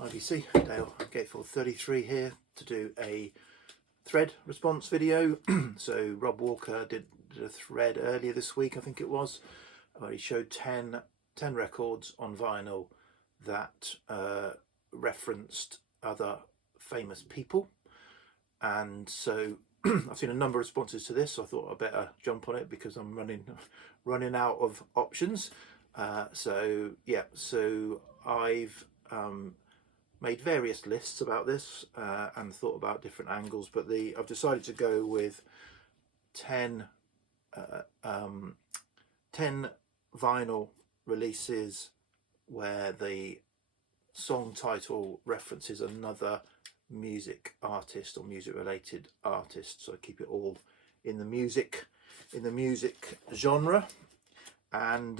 IBC, Dale Gatefold 33 here to do a thread response video. So Rob Walker did a thread earlier this week, I think it was, where he showed 10 records on vinyl that referenced other famous people. And so I've seen a number of responses to this, so I thought I'd better jump on it because I'm running out of options. So I've made various lists about this and thought about different angles, but I've decided to go with 10 vinyl releases where the song title references another music artist or music related artist, so I keep it all in the music genre. And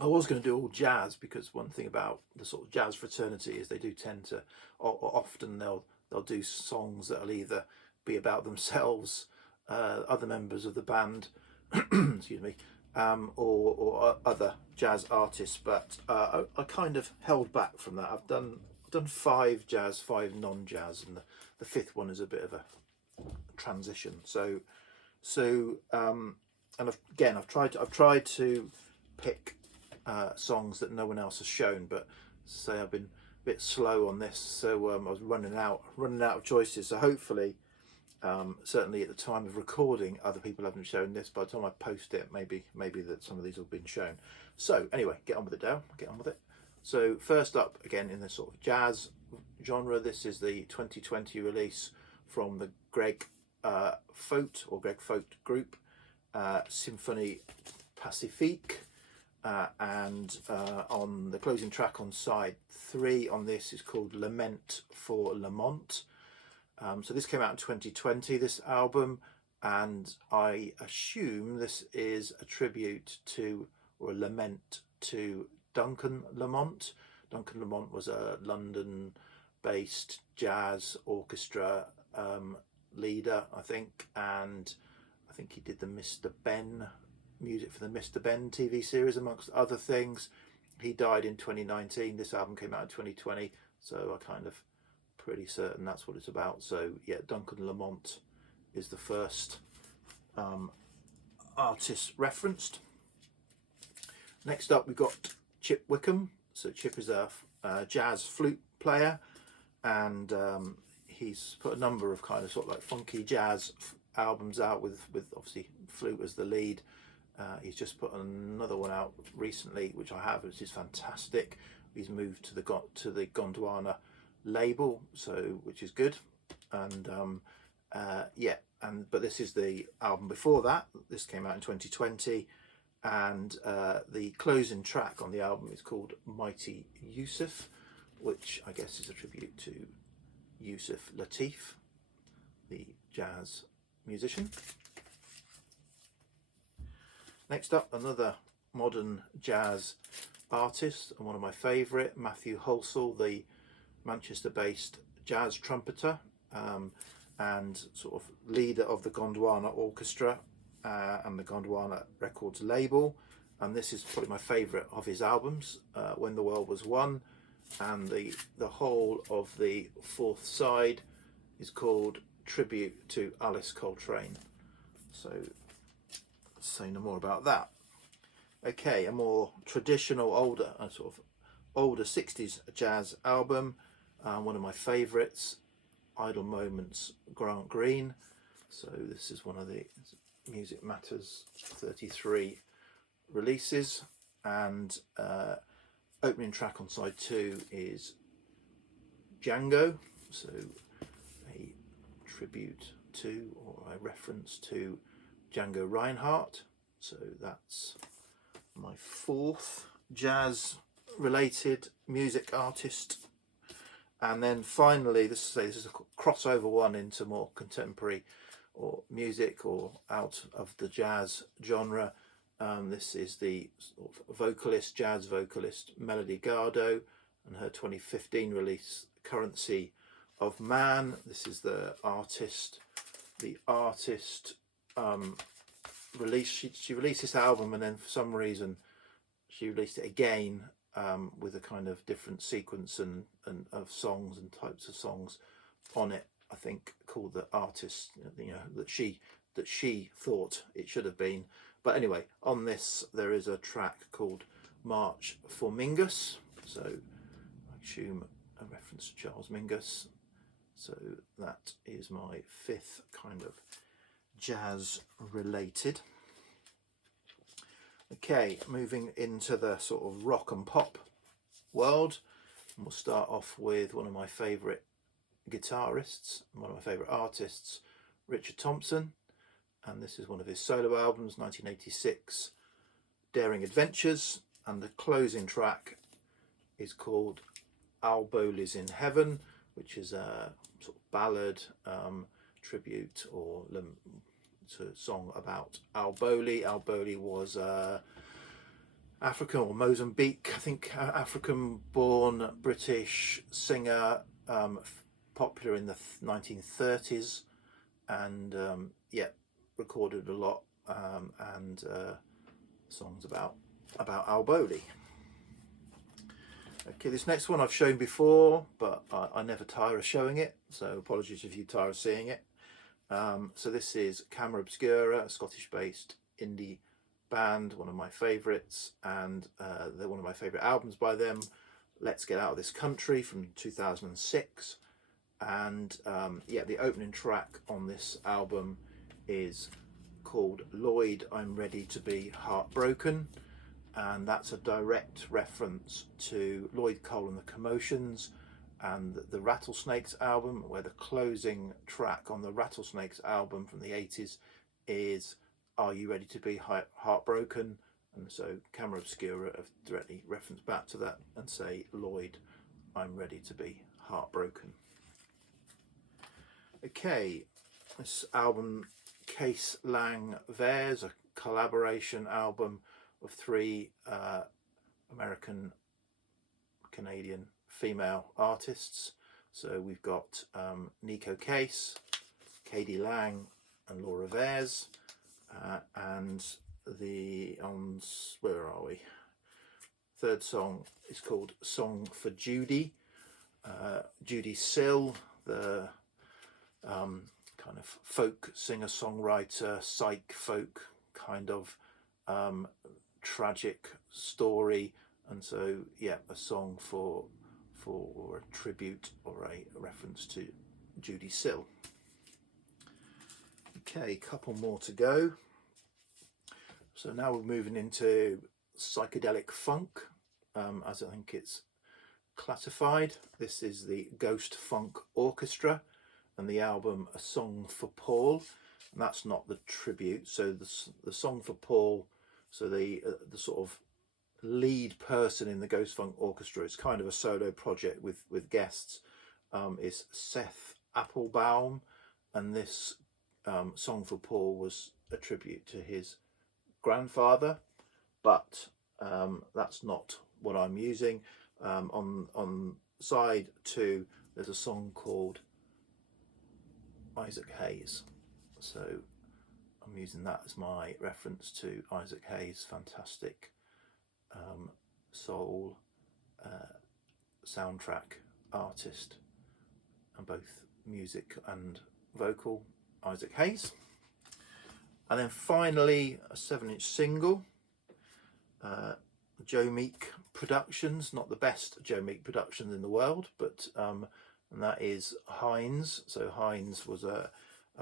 I was going to do all jazz, because one thing about the sort of jazz fraternity is they do tend to, often they'll do songs that'll either be about themselves, other members of the band, excuse me, or other jazz artists. But I kind of held back from that. I've done 5 jazz, 5 non-jazz, and the 5th one is a bit of a transition. And I've tried to pick songs that no one else has shown, but say I've been a bit slow on this, so I was running out of choices. So hopefully, certainly at the time of recording, other people haven't shown this. By the time I post it, maybe that some of these have been shown. So anyway, get on with it, Dale. Get on with it. So first up, again in the sort of jazz genre, this is the 2020 release from the Greg Fote group, Symphonie Pacifique. And on the closing track on side 3 on this is called Lament for Lamont. So this came out in 2020, this album, and I assume this is a tribute to, or a lament to, Duncan Lamont. Duncan Lamont was a London-based jazz orchestra leader, I think, and I think he did the Mr. Ben music for the Mr. Ben TV series, amongst other things. He died in 2019. This album came out in 2020, so I kind of pretty certain that's what it's about. So yeah, Duncan Lamont is the first artist referenced. Next up, we've got Chip Wickham. So Chip is a jazz flute player, and he's put a number of kind of sort of like funky jazz albums out with obviously flute as the lead. He's just put another one out recently, which I have, which is fantastic. He's moved to the Gondwana label, so which is good. And but this is the album before that. This came out in 2020, and the closing track on the album is called Mighty Yusuf, which I guess is a tribute to Yusuf Lateef, the jazz musician. Next up, another modern jazz artist, and one of my favourite, Matthew Hulse, the Manchester-based jazz trumpeter and sort of leader of the Gondwana Orchestra and the Gondwana Records label. And this is probably my favourite of his albums, When the World Was Won, and the whole of the 4th side is called Tribute to Alice Coltrane. So say no more about that. Okay, a more traditional, older 60s jazz album, one of my favourites, Idle Moments, Grant Green. So this is one of the Music Matters 33 releases, and opening track on side 2 is Django, so a tribute to, or a reference to, Django Reinhardt. So that's my 4th jazz related music artist. And then finally, this is a crossover one into more contemporary or music, or out of the jazz genre. This is the sort of jazz vocalist Melody Gardot, and her 2015 release Currency of Man. This is the artist released, she released this album, and then for some reason she released it again with a kind of different sequence and of songs and types of songs on it, I think, called The Artist, you know, that she thought it should have been. But anyway, on this there is a track called March for Mingus, so I assume a reference to Charles Mingus. So that is my fifth kind of jazz related. Okay, moving into the sort of rock and pop world, and we'll start off with one of my favourite guitarists, one of my favourite artists, Richard Thompson, and this is one of his solo albums, 1986, Daring Adventures, and the closing track is called Al Bowley's in Heaven, which is a sort of ballad, tribute or to a song about Al Bowley. Al Bowley was African or Mozambique, I think, African-born British singer, popular in the 1930s, and yeah, recorded a lot, and songs about Al Bowley. Okay, this next one I've shown before, but I never tire of showing it, so apologies if you tire of seeing it. So this is Obscura, a Scottish-based indie band, one of my favourites, and they're one of my favourite albums by them, Let's Get Out of This Country from 2006. And yeah, the opening track on this album is called Lloyd, I'm Ready to Be Heartbroken, and that's a direct reference to Lloyd Cole and the Commotions and the Rattlesnakes album, where the closing track on the Rattlesnakes album from the 80s is Are You Ready to Be Heartbroken? And so Obscura have directly referenced back to that and say, Lloyd, I'm ready to be heartbroken. Okay, this album, Case Lang Vares, a collaboration album of three American Canadian female artists. So we've got Nico Case, Katie Lang and Laura Vares, and where are we? Third song is called Song for Judy. Judy Sill, the kind of folk singer-songwriter, psych folk kind of tragic story, and so yeah, a song for a tribute or a reference to Judy Sill. Okay, a couple more to go. So now we're moving into psychedelic funk, as I think it's classified. This is the Ghost Funk Orchestra and the album A Song for Paul, and that's not the tribute. So the Song for Paul, so the sort of lead person in the Ghost Funk Orchestra, it's kind of a solo project with guests, is Seth Applebaum, and this Song for Paul was a tribute to his grandfather, but that's not what I'm using. On side 2 there's a song called Isaac Hayes, so I'm using that as my reference to Isaac Hayes, fantastic soul soundtrack artist, and both music and vocal, Isaac Hayes. And then finally a 7-inch single, Joe Meek Productions, not the best Joe Meek Productions in the world, but and that is Hines. So Hines was a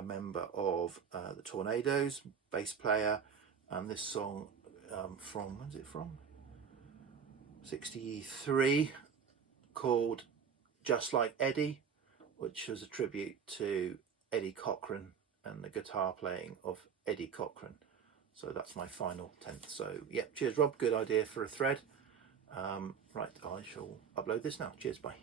member of the Tornadoes, bass player, and this song from, when's it from? 63, called Just Like Eddie, which was a tribute to Eddie Cochran and the guitar playing of Eddie Cochran. So that's my final 10th. So yeah, cheers Rob, good idea for a thread. Right, I shall upload this now. Cheers, bye.